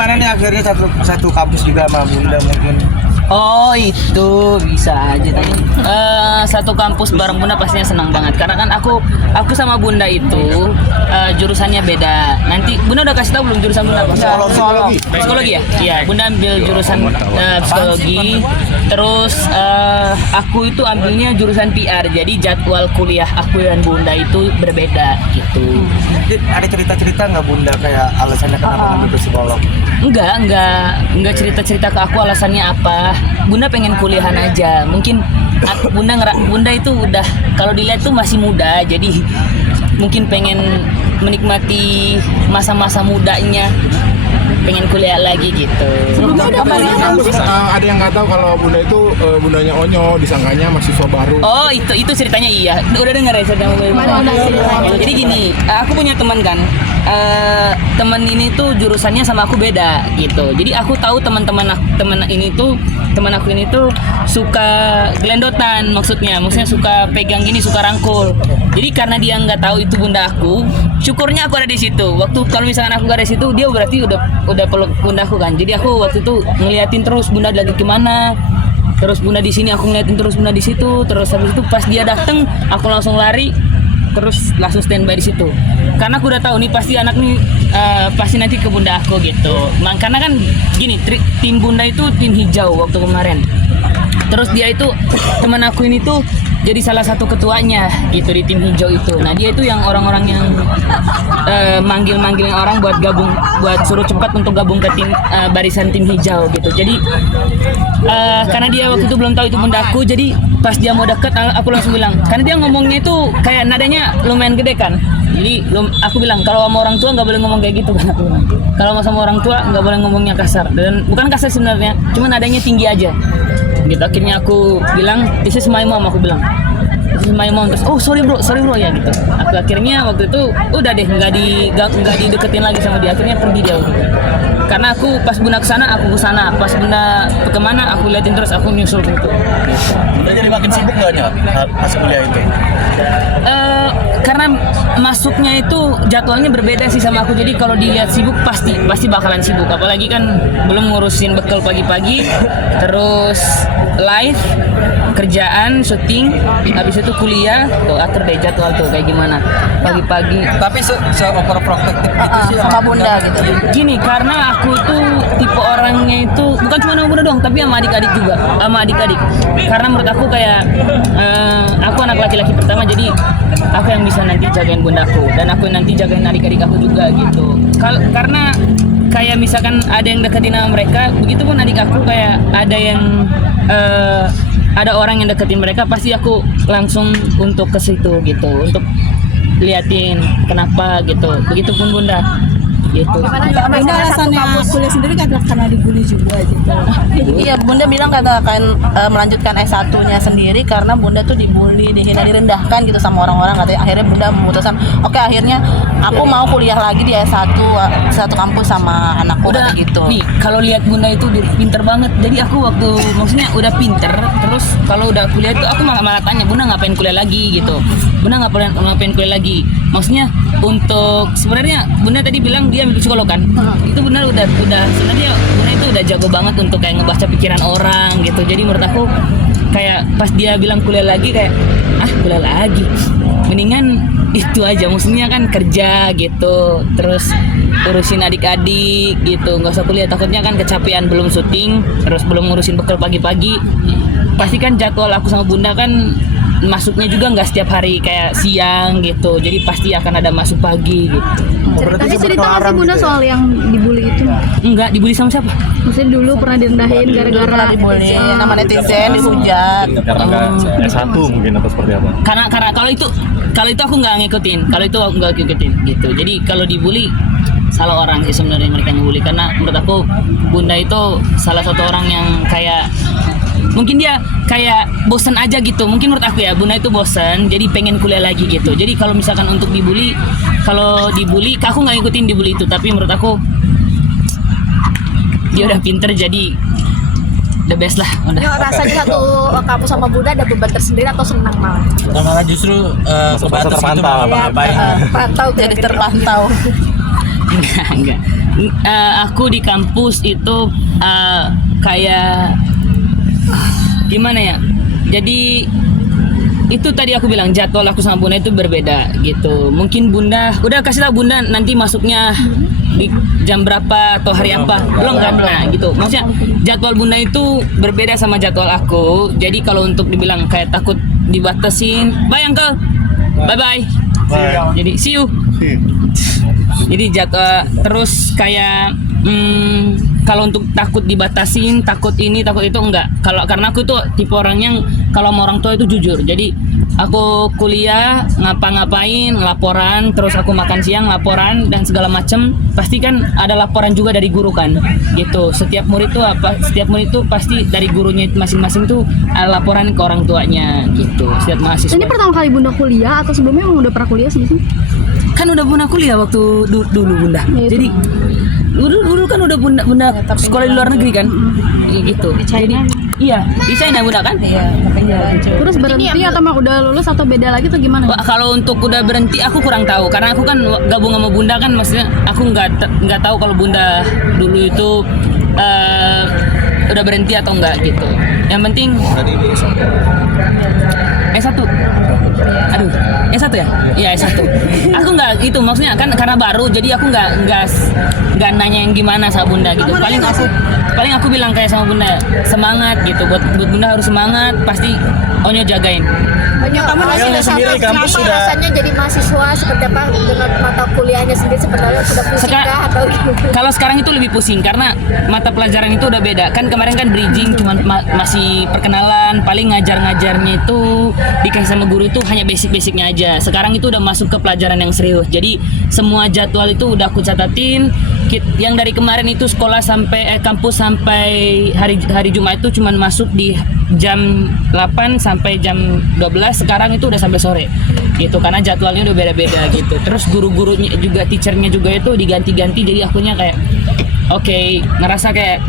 gimana nih akhirnya satu kampus juga sama Bunda mungkin? Oh itu bisa aja tanya. Satu kampus bareng Bunda pastinya senang banget karena kan aku sama Bunda itu jurusannya beda. Nanti Bunda udah kasih tahu belum jurusan Bunda apa? Psikologi ya? Iya, Bunda ambil jurusan psikologi. Terus aku itu ambilnya jurusan PR. Jadi jadwal kuliah aku dan Bunda itu berbeda gitu. Ada cerita-cerita nggak Bunda kayak alasannya kenapa ngambil psikolog? Enggak cerita-cerita ke aku alasannya apa. Bunda pengen kuliahan aja. Mungkin Bunda itu udah kalau dilihat tuh masih muda, jadi mungkin pengen menikmati masa-masa mudanya, pengen kuliah lagi gitu. Ada yang nggak tahu kalau Bunda itu bundanya Onyo, disangkanya mahasiswa baru. Oh itu ceritanya iya. Udah dengar ya cerita Jadi gini, aku punya teman kan. Teman ini tuh jurusannya sama aku beda gitu. Jadi aku tahu teman aku ini tuh suka gelendotan maksudnya suka pegang gini, suka rangkul. Jadi karena dia nggak tahu itu Bunda aku, syukurnya aku ada di situ. Waktu kalau misalkan aku gak ada di situ, dia berarti udah peluk Bunda aku kan. Jadi aku waktu itu ngeliatin terus Bunda lagi kemana. Terus Bunda di sini, aku ngeliatin terus Bunda di situ. Terus habis itu pas dia dateng, aku langsung lari. Terus langsung standby di situ. Karena aku udah tahu nih pasti anak nih pasti nanti ke Bunda aku gitu. Karena kan gini, tim Bunda itu tim hijau waktu kemarin. Terus dia itu teman aku ini tuh jadi salah satu ketuanya gitu di tim hijau itu. Nah dia itu yang orang-orang yang manggilin orang buat suruh cepat untuk gabung ke tim barisan tim hijau gitu. Jadi karena dia waktu itu belum tahu itu Bunda aku, jadi pas dia mau deket aku langsung bilang, karena dia ngomongnya itu kayak nadanya lumayan gede kan. Jadi aku bilang kalau sama orang tua nggak boleh ngomong kayak gitu kan aku bilang. Kalau sama orang tua nggak boleh ngomongnya kasar, dan bukan kasar sebenarnya, cuma nadanya tinggi aja. Gitu akhirnya aku bilang this is my mom, aku bilang this is my mom. Terus oh sorry bro ya gitu. Aku akhirnya waktu itu udah deh nggak dideketin lagi sama dia, akhirnya pergi dia gitu. Karena aku pas Bunda kesana aku kesana, pas Bunda kemana aku liatin terus, aku nyusul gitu. Udah jadi makin sibuk nggak nya pas kuliah itu? Karena masuknya itu jadwalnya berbeda sih sama aku, jadi kalau dilihat sibuk pasti bakalan sibuk, apalagi kan belum ngurusin bekal pagi-pagi, terus live, kerjaan, syuting, habis itu kuliah, tuh atur deh jadwal tuh kayak gimana pagi-pagi. Tapi se-overprotective itu sih sama Bunda gitu. Gini, karena aku tuh tipe orangnya itu bukan cuma sama Bunda doang, tapi sama adik-adik juga, karena menurut aku kayak aku anak laki-laki pertama, jadi aku yang bisa nanti jagain bundaku dan aku yang nanti jagain adik-adik aku juga gitu. Karena kayak misalkan ada yang deketin sama mereka, begitu pun adik aku kayak ada orang yang deketin mereka, pasti aku langsung untuk ke situ gitu, untuk liatin kenapa gitu. Begitupun Bunda gitu. Bunda alasannya kuliah sendiri karena dibully juga gitu. Iya, Bunda bilang kata akan melanjutkan S1-nya sendiri karena Bunda tuh dibully, dihina, direndahkan gitu sama orang-orang. Katanya akhirnya Bunda memutuskan, oke akhirnya aku mau kuliah lagi di S1 satu kampus sama anakku udah gitu. Nih, kalau lihat Bunda itu pinter banget. Jadi aku waktu maksudnya udah pinter, terus kalau udah kuliah itu aku malah tanya, Bunda ngapain kuliah lagi gitu. Bunda ngapain kuliah lagi? Maksudnya untuk sebenarnya Bunda tadi bilang dia ambil psikolog kan? Itu benar udah sebenarnya Bunda itu udah jago banget untuk kayak ngebaca pikiran orang gitu. Jadi menurut aku kayak pas dia bilang kuliah lagi kayak kuliah lagi. Mendingan itu aja, maksudnya kan kerja gitu, terus urusin adik-adik gitu, nggak usah kuliah, takutnya kan kecapean, belum syuting, terus belum ngurusin bekal pagi-pagi. Pasti kan jadwal aku sama Bunda kan masuknya juga nggak setiap hari kayak siang gitu, jadi pasti akan ada masuk pagi gitu. Tadi cerita nggak sih Bunda soal yang dibully itu? Enggak, dibully sama siapa? Maksudnya dulu pernah direndahin gara-gara dibully nama netizen, dihujat. Karena S1 mungkin atau seperti apa? Karena kalau itu aku nggak ngikutin, gitu. Jadi kalau dibully salah orang sih sebenarnya mereka ngebully, karena menurut aku Bunda itu salah satu orang yang kayak mungkin dia kayak bosen aja gitu. Mungkin menurut aku ya, Bunda itu bosen, jadi pengen kuliah lagi gitu. Jadi kalau misalkan untuk dibully, aku nggak ngikutin dibully itu, tapi menurut aku dia udah pinter, jadi the best lah. Udah. rasanya satu kampus sama Bunda ada beban tersendiri atau senang malah? Karena justru kebatas itu terpantau. ngapain? Pantau jadi terpantau. Enggak. aku di kampus itu kayak gimana ya? Jadi itu tadi aku bilang jadwal aku sama Bunda itu berbeda gitu. Mungkin Bunda udah kasih tahu Bunda nanti masuknya di jam berapa atau hari apa? Belum kan? Nah, gitu. Maksudnya jadwal Bunda itu berbeda sama jadwal aku. Jadi kalau untuk dibilang kayak takut dibatasin, bye uncle. Bye bye. Jadi see you. Jadi jadwal terus kayak kalau untuk takut dibatasin, takut ini, takut itu enggak. Kalau karena aku tuh tipe orang yang kalau sama orang tua itu jujur. Jadi aku kuliah ngapa-ngapain, laporan, terus aku makan siang, laporan dan segala macem. Pasti kan ada laporan juga dari guru kan. Gitu. Setiap murid tuh pasti dari gurunya masing-masing tuh ada laporan ke orang tuanya gitu. Setiap mahasiswa. Ini pertama kali Bunda kuliah atau sebelumnya emang udah pernah kuliah sih? Kan udah Bunda kuliah waktu dulu Bunda. Jadi dulu kan udah Bunda sekolah di luar negeri kan. Gitu. Di China. Iya, di China Bunda kan? Iya. Terus berhenti atau emang udah lulus atau beda lagi atau gimana? Wah, kalau untuk udah berhenti aku kurang tahu karena aku kan gabung sama Bunda kan, maksudnya aku nggak tahu kalau Bunda dulu itu udah berhenti atau enggak gitu. Yang penting S1. Aduh, S1 ya? Iya, S1. Aku nggak itu maksudnya kan karena baru jadi aku nggak nanyain gimana sama Bunda gitu. Paling aku bilang kayak sama Bunda, semangat gitu. Buat Bunda harus semangat, pasti Onyo jagain. Banyak kamu Kalian sendiri kampus sudah rasanya jadi mahasiswa seperti apa dengan mata kuliahnya sendiri sebenarnya sudah pusing kah atau gimana? Kalau sekarang itu lebih pusing karena mata pelajaran itu udah beda. Kan kemarin kan bridging cuman masih perkenalan, paling ngajarnya itu dikasih sama guru itu hanya basic-basicnya aja. Sekarang itu udah masuk ke pelajaran yang serius. Jadi semua jadwal itu udah aku catatin. Yang dari kemarin itu sekolah sampai kampus sampai hari Jumat itu cuman masuk di jam 8 sampai jam 12. Sekarang itu udah sampai sore gitu karena jadwalnya udah beda-beda gitu. Terus guru-gurunya juga, teachernya juga itu diganti-ganti. Jadi akunya kayak oke, ngerasa kayak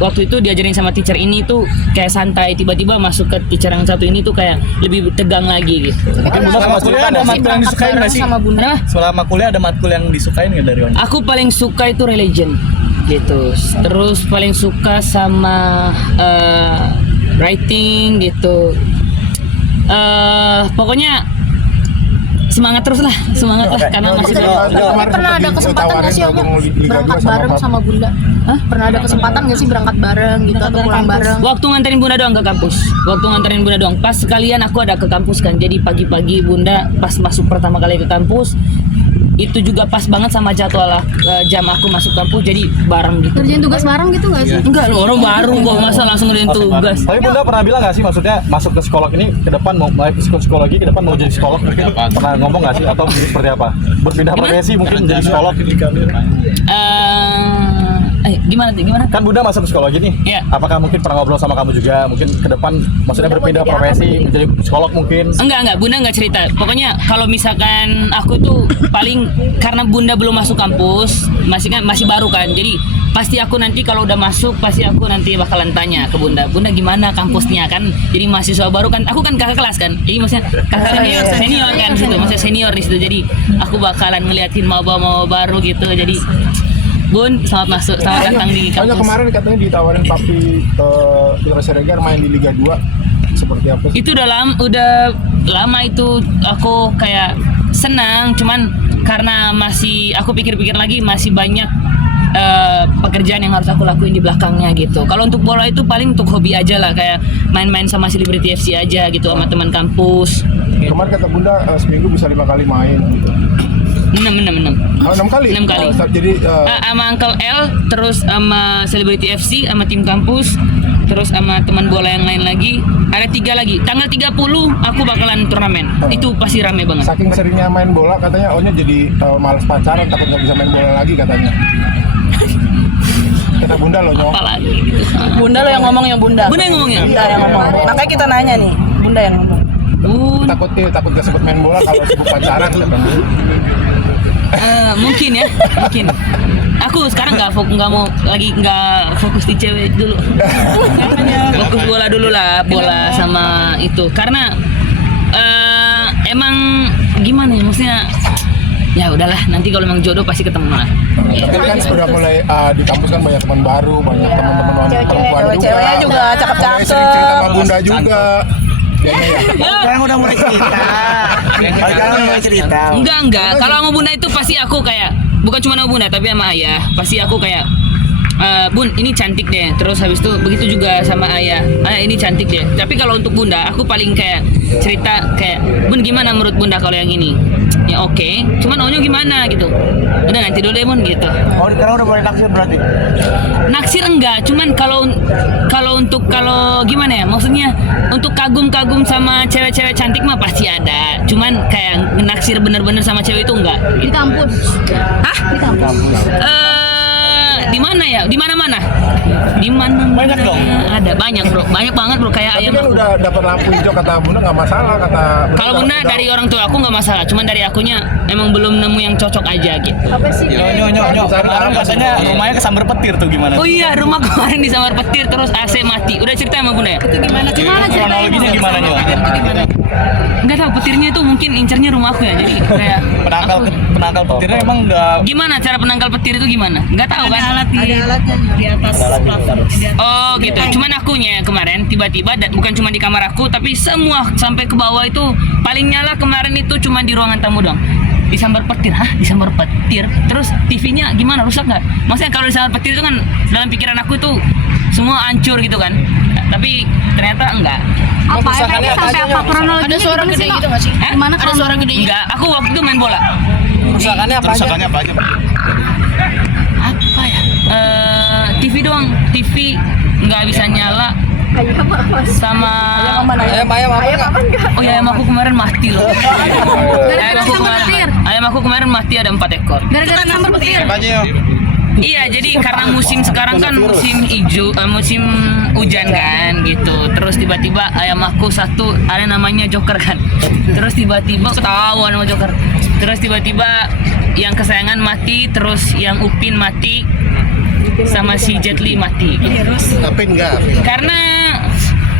waktu itu diajarin sama teacher ini tuh kayak santai, tiba-tiba masuk ke teacher yang satu ini tuh kayak lebih tegang lagi gitu. Mungkin Bunda sama kuliah ada matkul yang disukain nggak sih? Sama Bunda. Selama kuliah ada matkul yang disukain nggak dari Onyo? Aku paling suka itu religion gitu. Terus paling suka sama writing gitu. Pokoknya semangat terus lah karena masih Pernah ada kesempatan nggak sih Onyo berangkat bareng sama Bunda? Hah? Pernah ada kesempatan nggak sih berangkat bareng gitu atau pulang bareng? Waktu nganterin Bunda doang ke kampus. Pas sekalian aku ada ke kampus kan. Jadi pagi-pagi Bunda pas masuk pertama kali ke kampus itu juga pas banget sama jadwal jam aku masuk kampus, jadi bareng gitu. Kerjain tugas bareng gitu nggak sih? Enggak loh, orang baru kok masa langsung ngerjain tugas. Tapi Bunda pernah bilang nggak sih, maksudnya masuk ke psikolog ini ke depan mau psikologi ke depan mau jadi psikolog? Pernah ngomong nggak sih atau seperti apa? Berpindah profesi mungkin menjadi psikolog? Gimana? Kan Bunda masuk psikologi nih. Iya. Apakah mungkin pernah ngobrol sama kamu juga? Mungkin ke depan maksudnya berpindah profesi menjadi psikolog mungkin? Enggak, Bunda enggak cerita. Pokoknya kalau misalkan aku tuh paling karena Bunda belum masuk kampus, masih baru kan. Jadi pasti aku nanti kalau udah masuk pasti aku nanti bakalan tanya ke Bunda gimana kampusnya kan. Jadi mahasiswa baru kan, aku kan kakak kelas kan. Jadi maksudnya kakak senior kan situ, maksudnya senior di situ. Jadi aku bakalan ngeliatin maba baru gitu. Jadi Bun, selamat datang di kampus. Hanya kemarin katanya ditawarin Papi Putra Siregar main di Liga 2. Seperti apa sih? Itu udah lama itu aku kayak senang, cuman karena aku pikir-pikir lagi masih banyak pekerjaan yang harus aku lakuin di belakangnya gitu. Kalau untuk bola itu paling untuk hobi aja lah, kayak main-main sama Celebrity FC aja gitu sama teman kampus. Kemarin kata Bunda seminggu bisa 5 kali main gitu. 6 kali? 6 kali. Jadi sama Uncle L, terus sama Celebrity FC, sama tim kampus, terus sama teman bola yang lain lagi. Ada 3 lagi. Tanggal 30 aku bakalan turnamen. Itu pasti rame banget. Saking seringnya main bola katanya Onyo jadi malas pacaran, takut nggak bisa main bola lagi katanya. Kata Bunda loh Nyok. Apalagi gitu. Bunda lo yang ngomong ya Bunda. Bunda yang ngomong ya? Bunda yang ngomong. Makanya kita nanya nih, Bunda yang ngomong. Takut gak sempet main bola kalau sibuk pacaran katanya. Mungkin. Aku sekarang nggak fokus di cewek dulu. Fokus bola dulu lah, bola sama itu. Karena emang gimana ya, maksudnya ya udahlah, nanti kalau memang jodoh pasti ketemu lah. Tapi kan sudah mulai di kampus kan banyak teman baru, banyak teman-teman wanita perempuan juga. Cewek-ceweknya juga cakep-cakep. Mulai sering cerita sama Bunda juga. Sekarang udah mulai cerita. Sekarang udah mulai cerita. Enggak. Kalau sama bunda itu pasti aku kayak, bukan cuma sama bunda tapi sama ayah. Pasti aku kayak, Bun, ini cantik deh. Terus habis itu begitu juga sama ayah. Ayah, ini cantik deh. Tapi kalau untuk bunda, aku paling kayak cerita kayak, Bun, gimana menurut bunda kalau yang ini? Ya oke. Cuman Onyo gimana gitu? Udah nanti dulu deh, Bun, gitu. Oh, sekarang udah mulai naksir berarti. Naksir enggak, cuman kalau gimana ya? Maksudnya untuk kagum-kagum sama cewek-cewek cantik mah pasti ada. Cuman kayak naksir bener-bener sama cewek itu enggak. Di kampus. Hah? Di kampus. Di mana ya? Di mana-mana? Di mana? Banyak dong. Ada banyak, Bro. Banyak banget, Bro. Kayak Tapi ayam kan aku. udah dapat lampu hijau kata Bunda nggak masalah kata. Kalau bunda dari orang tua aku nggak masalah, cuman dari akunya emang belum nemu yang cocok aja gitu. Apa sih? Nyo. Sekarang katanya rumahnya kesambar petir tuh gimana? Oh iya, rumah kemarin disambar petir terus AC mati. Udah cerita sama bunda ya? Gimana Kronologinya gimana Nyo? Nggak tahu, petirnya itu mungkin incernya rumah aku ya. Jadi kayak Penangkal petirnya emang udah gimana cara penangkal petir itu gimana? Nggak tahu kan? Ada alatnya di atas plafon. Oh gitu. Cuman akunya kemarin tiba-tiba bukan cuma di kamar aku tapi semua sampai ke bawah itu paling nyala kemarin itu cuma di ruangan tamu dong. Disambar petir, disambar petir. Terus TV-nya gimana? Rusak nggak? Maksudnya kalau disambar petir itu kan dalam pikiran aku itu semua hancur gitu kan. Tapi ternyata enggak. Apa efeknya sampai apa kronologinya? Ada suara gede gitu nggak sih? Gimana Ada suara gede? Enggak, aku waktu itu main bola. kerusakannya apa aja? Apa ya? TV doang. TV nggak bisa nyala Ayam apa? sama Ayam apa enggak? oh ya ayam aku kemarin mati loh. petir. Ayam aku kemarin mati ada 4 ekor. Gara-gara sambar petir. Iya, jadi karena musim sekarang kan musim musim hujan kan gitu. Terus tiba-tiba ayam aku satu ada namanya Joker kan. Terus tiba-tiba ketahuan sama Joker. Terus tiba-tiba yang kesayangan mati, terus yang Upin mati, sama si Jet Li mati. Karena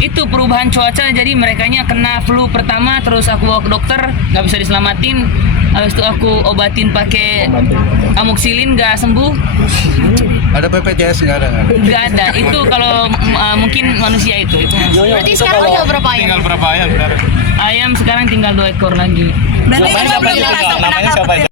itu perubahan cuaca, jadi merekanya kena flu pertama, terus aku bawa ke dokter nggak bisa diselamatin. Habis itu aku obatin pakai amoxicillin nggak sembuh. Ada PPJS nggak ada? Nggak ada. Itu kalau mungkin manusia itu. Berarti sekarang tinggal berapa ayam? Tinggal berapa ayam? Ayam sekarang tinggal 2 ekor lagi. Berarti namanya siapa itu?